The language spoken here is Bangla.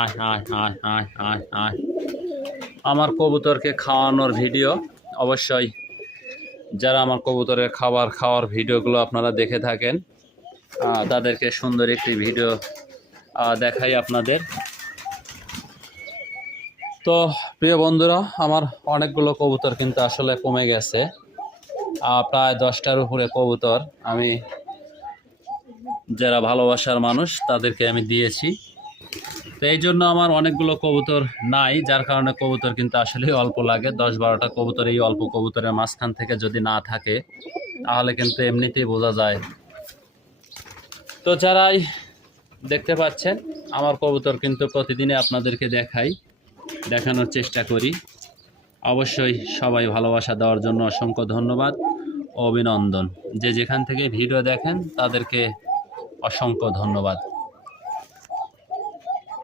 আয় আয় আয় আয় আয় আয়। আমার কবুতরকে খাওয়ানোর ভিডিও অবশ্যই যারা আমার কবুতরের খাওয়ার ভিডিওগুলো আপনারা দেখে থাকেন তাদেরকে সুন্দর একটি ভিডিও দেখাই আপনাদের। তো প্রিয় বন্ধুরা, আমার অনেকগুলো কবুতর কিন্তু আসলে কমে গেছে, প্রায় 10টার উপরে কবুতর আমি যারা ভালোবাসার মানুষ তাদেরকে আমি দিয়েছি। তো এই জন্য আমার অনেকগুলো কবুতর নাই, যার কারণে কবুতর কিন্তু আসলে অল্প লাগে। 10-12টা কবুতর এই অল্প কবুতরের মাঝখান থেকে যদি না থাকে তাহলে কিন্তু এমনিতেই বোঝা যায়। তো যারাই দেখতে পাচ্ছেন আমার কবুতর কিন্তু প্রতিদিনই আপনাদেরকে দেখানোর চেষ্টা করি। অবশ্যই সবাই ভালোবাসা দেওয়ার জন্য অসংখ্য ধন্যবাদ ও অভিনন্দন। যে যেখান থেকে ভিডিও দেখেন তাদেরকে অসংখ্য ধন্যবাদ।